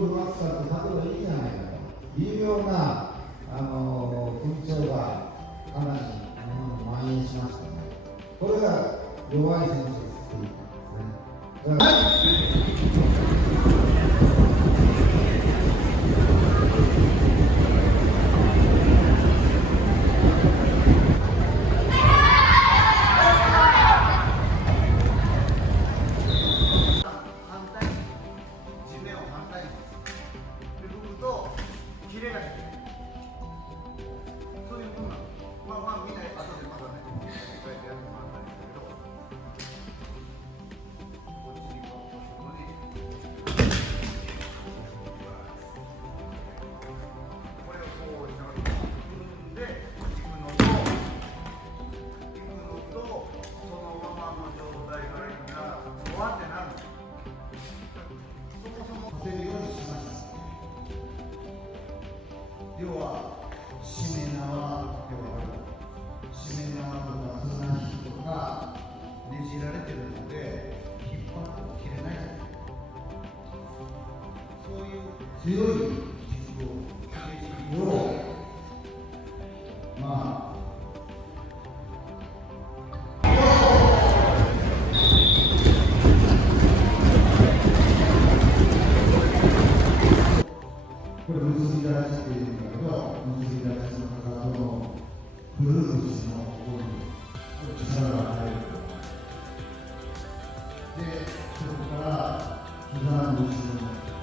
うまく使って角度いいじゃないかというような風潮がかなり日本に蔓延しましたね。これが弱い選手を作るんですね。要はしめ縄ってわかる。しめ縄とか綱引きとかねじられてるので引っ張っても切れない。そういう強い軸をまあこれ結び出しっていうんだけど、結び出しのかかとのブルーのここに力が入る。で、そこから膝の後ろの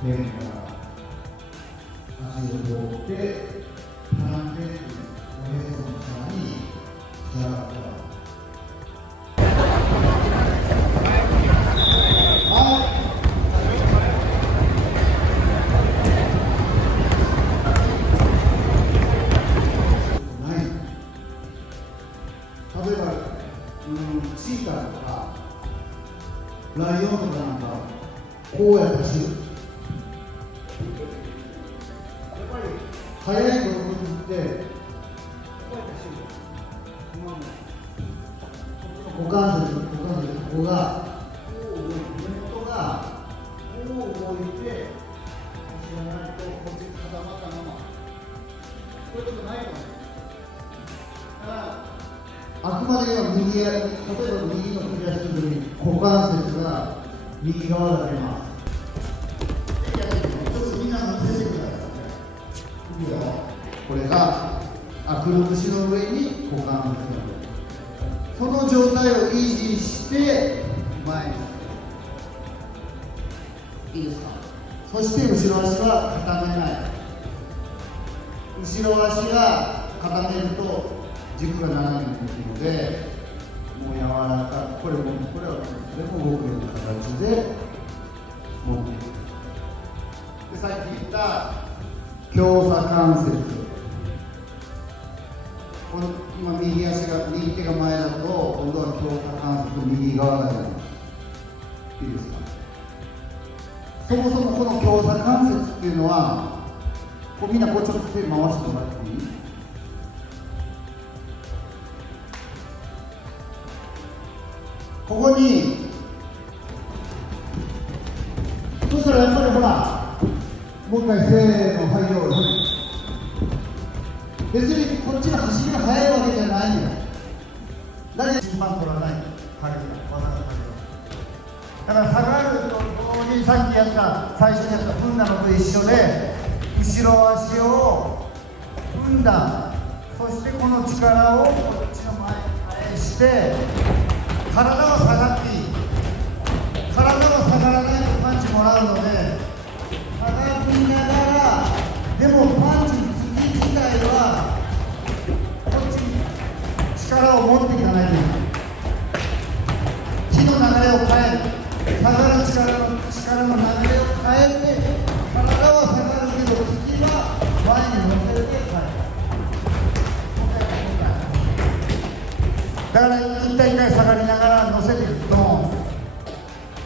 点から足を通ってパンテープおへその下に力が加わる。例えば、チーターとかライオンとかなんかこうやって走る。やっぱり速い動物って股関節ここがこう動いて根元がこう動いて走らないとこっち固まったままこれちょっとないかも。だからあくまでは右や、例えば右の振り足の時に股関節が右側が出ます。ちょっとみんな乗せてください。いいよ。これがくるぶしの上に股関節が出る。その状態を維持して前に。いいですか。そして後ろ足は固めない。後ろ足が固めると軸が斜めにできるので、もう柔らかく、これは動くような形で持っていく。で、さっき言った強鎖関節。この今右手が前だと、今度は強鎖関節右側が出ます。いいですか。そもそもこの強鎖関節っていうのは、こうみんなこうちょっと手回してもらっていい？ここに、そしたらやっぱりほら、もう一回せーの、はいよ、別にこっちの走りが速いわけじゃないよ。誰審判取らない、彼が、技が彼が。だから下がると同時にさっきやった、最初にやった踏んだのと一緒で、後ろ足を踏んだ、そしてこの力をこっちの前に返して、体は下がっていい。体は下がらないとパンチもらうので、下がりながら、でもパンチの次自体はこっちに力を持っていかないといけない。気の流れを変える。下がる力の流れを変えて、体は下がるけど次は前に乗せて変える。だから一回一回下がりながら乗せていくと、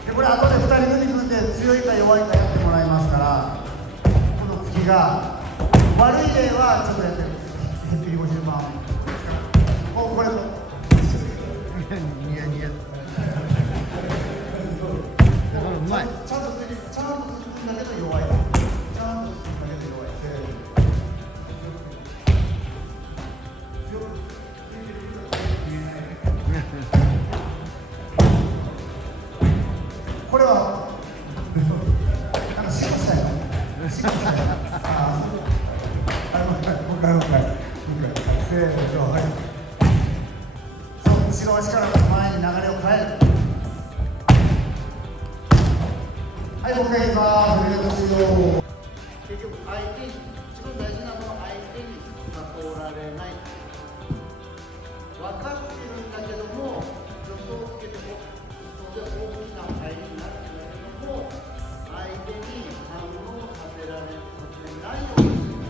でこれ後で2人組組んで強いか弱いかやってもらいますから、この突きが悪い例はちょっとやってる。へっぴり50番。これもニヤニヤ。だからうまい。ちゃんとつくんだけど弱い。入る。はい、もう一回いきます。ありがとうございますよ。結局、相手に、一番大事なのは相手に悟られない。分かってるんだけども、予想をつけても、当然大きな入りになるんだけども、相手に反応させられないようにする。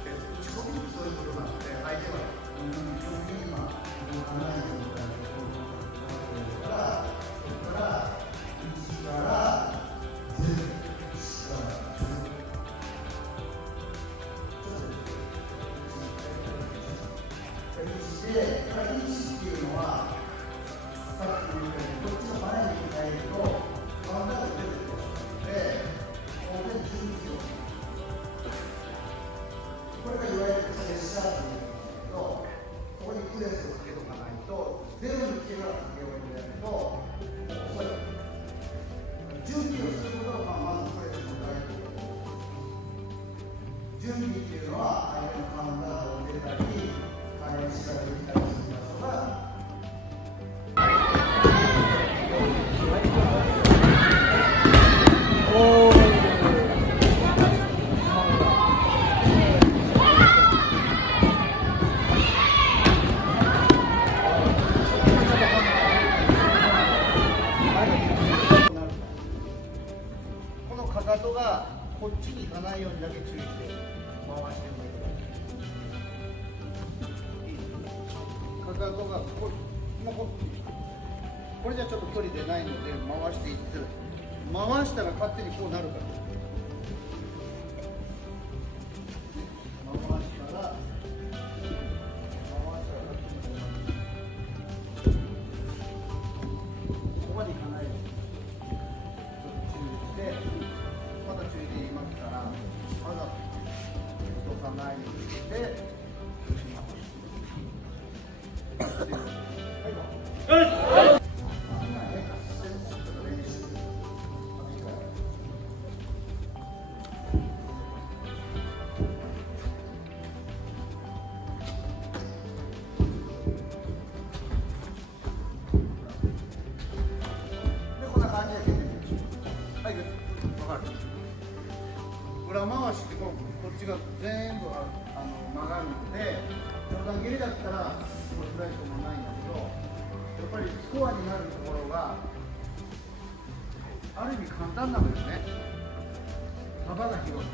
打ち込みにそういうことなので、相手は、基本的に今、動かないように。で、意識っていうのは、さっき言ったように、こっちの前に変えると、真ん中に出てきますので、当然準備を。これがいわゆるプレッシャーっていうんですけど、ここにプレスをかけとかないと、ゼロに手がかけようにやると、遅い。準備をすることがまずプレスの大事です。準備っていうのは、相手のカウンターを出たり、返しができたりする場所が、このかかとがこっちに行かないようにだけ注意して回してもらってかかとがこれじゃちょっと距離出ないので回していってる。回したら勝手にこうなるから。回したらここまでいかないように注意して、まだ注意で言いますから、まだ落とさないようにして。裏回しってこっちが全部曲がるので、上段蹴りだったらこれぐらいしかないんだけど、やっぱりスコアになるところがある意味簡単なのよね。幅が広い。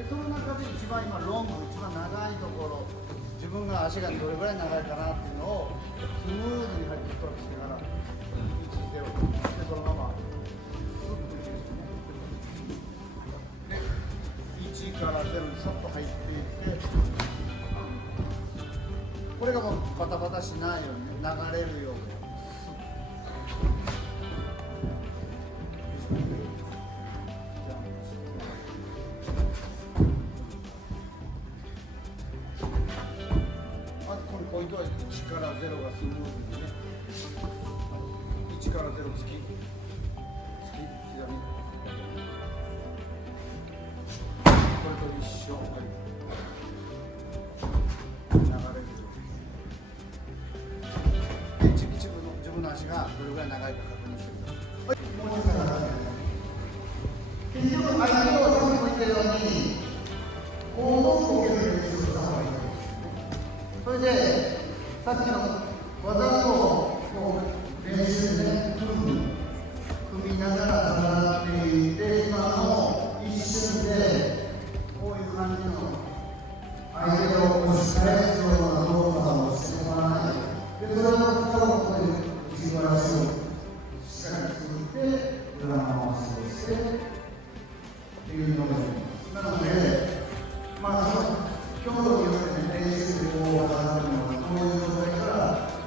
でその中で一番今ロング、一番長いところ、自分が足がどれぐらい長いかなっていうのをスムーズに入ってストラップしながら1、0でそのままスッと入れるね。1から0にさっと入っていって、これがもうバタバタしないように、流れるように。まずこのポイントは1から0がスムーズにね。1から0突き左。これと一緒、はい、流れるで自分の足がどれぐらい長いか確認してください。はい、もう一回結局相手をさっきも言ったように大道具を受ける練習をした方がいい。それでさっきの技を練習でね組みながら下がっていって今の一瞬でこういう感じの相手を押し返すような動作をしてもらわない。で、それを使うことで内側足をしっかり作って裏回しをしてっていうのがなので、まあその強度によってね、練習でこう技があるのはこういう状態から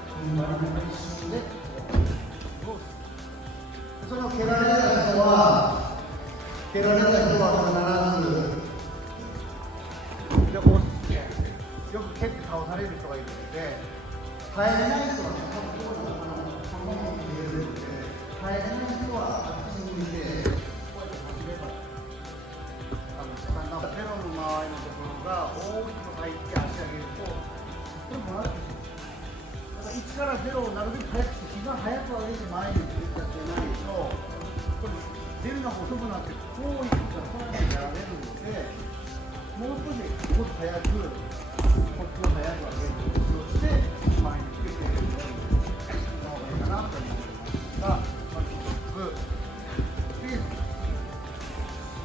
踏ん張りの一瞬でその蹴られた人は必ずで押してよく蹴って倒される人がいるので、耐えれない人はね、そのままに入れるので、耐えれない人はあっちに向いてこうやって始めばゼロの周りのところが大きく入って足上げるとこれもあるんですよ。だからからゼロをなるべく早くして膝早く上げて前に出ちゃってないとこれ出るのが遅くなってこういったらこうやってやられるのでもう少しもっと早くこっちを早く上げるそして前につけているのがいいかなと思いますがまず次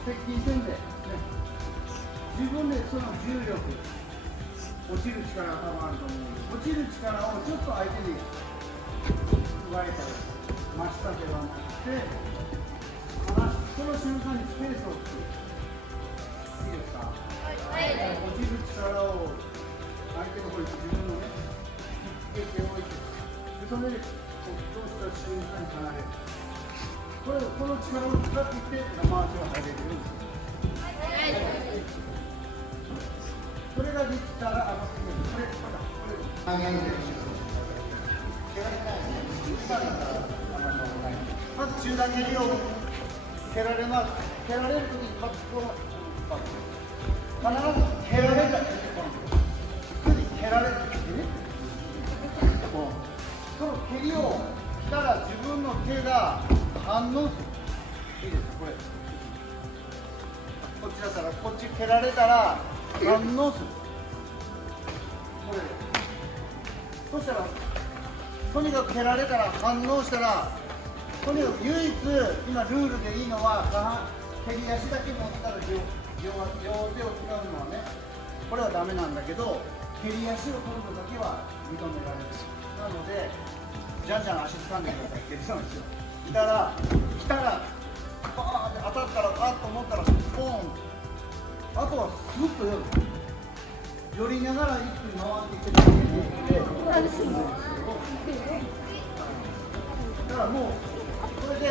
接近戦で、ね、自分でその重力落ちる力が多分あると思うんです。落ちる力をちょっと相手に加えたり増したではなくて、その瞬間にスペースを作る。いいですか？はい。落ちる力を相手の方に自分のね、引っつけておいて、でそれでそうした瞬間に離れる。この力を使っていって回しが入れるようにする。それができたら、これ、まず中段蹴りを蹴られます。蹴られるときにこう必ず蹴られた普通に蹴られるときにね、その蹴りをしたら自分の手が反応する。いいですか、これ。こっちだったら、こっち蹴られたら反応する。これで。そしたら、とにかく蹴られたら反応したら、とにかく唯一今ルールでいいのは蹴り足だけ持ったら両手を使うのはね、これはダメなんだけど、蹴り足を取るのだけは認められる。なので、じゃんじゃん足掴んでください。蹴りなんですよ。来たらバーンって当たったらあっと思ったらポーン。あとはスッと寄りながら一気に回っていってだからもうこれで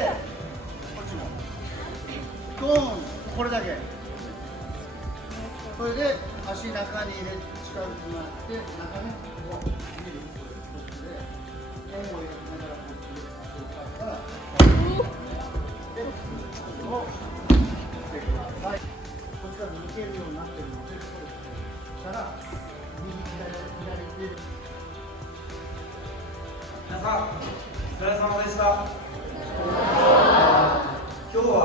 こっちもドーンこれだけ。それで足中に入れ力になって中にこう見るこっちで円を入れながらこっちで足を使ったらでをしてください。こっちから抜けるようになってるのでこれから右左手皆さんお疲れ様でした。今日は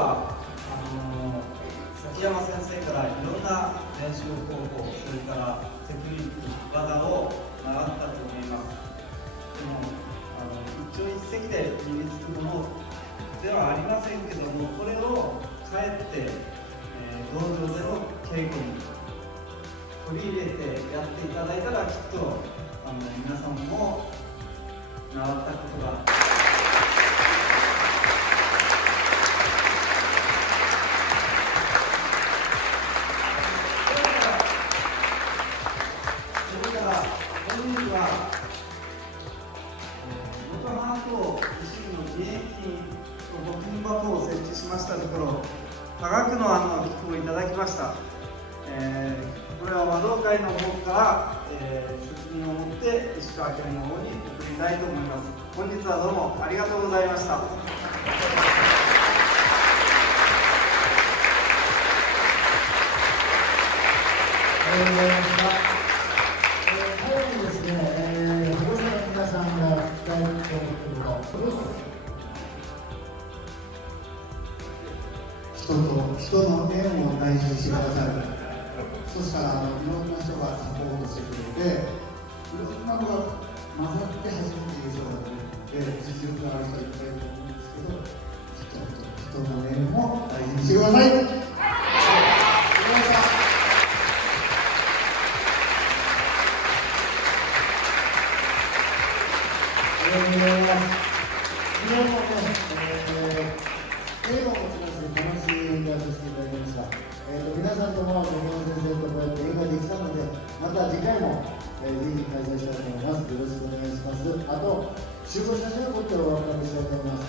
崎山先生からいろんな練習方法、それからテクニック、技を習ったと思います。でも一朝一夕で身につくものではありませんけども、これを帰って、道場での稽古に取り入れてやっていただいたらきっと皆さんも習ったことが本日は横浜と石井の義援金と募金箱を設置しましたところ多額の寄付をいただきました。これは和道会の方から責任を持って石川県の方に送りたいと思います。本日はどうもありがとうございました。最後にですね、保護者の皆さんが伝えると思っていること、人の縁を大事にしてください。そしたらいろんな人がサポートしてくれて、いろんなのが混ざって初めて優勝が出るので、実力がある人はいっぱいいると思うんですけど、人の縁も大事にしてください。映画を持ちます楽しい演技をさせていただきました。皆さんとも僕の先生とこうやって映画できたので、また次回も、ぜひ開催したいと思います。よろしくお願いします。あと、集合写真を撮ってお別れしたいと思います。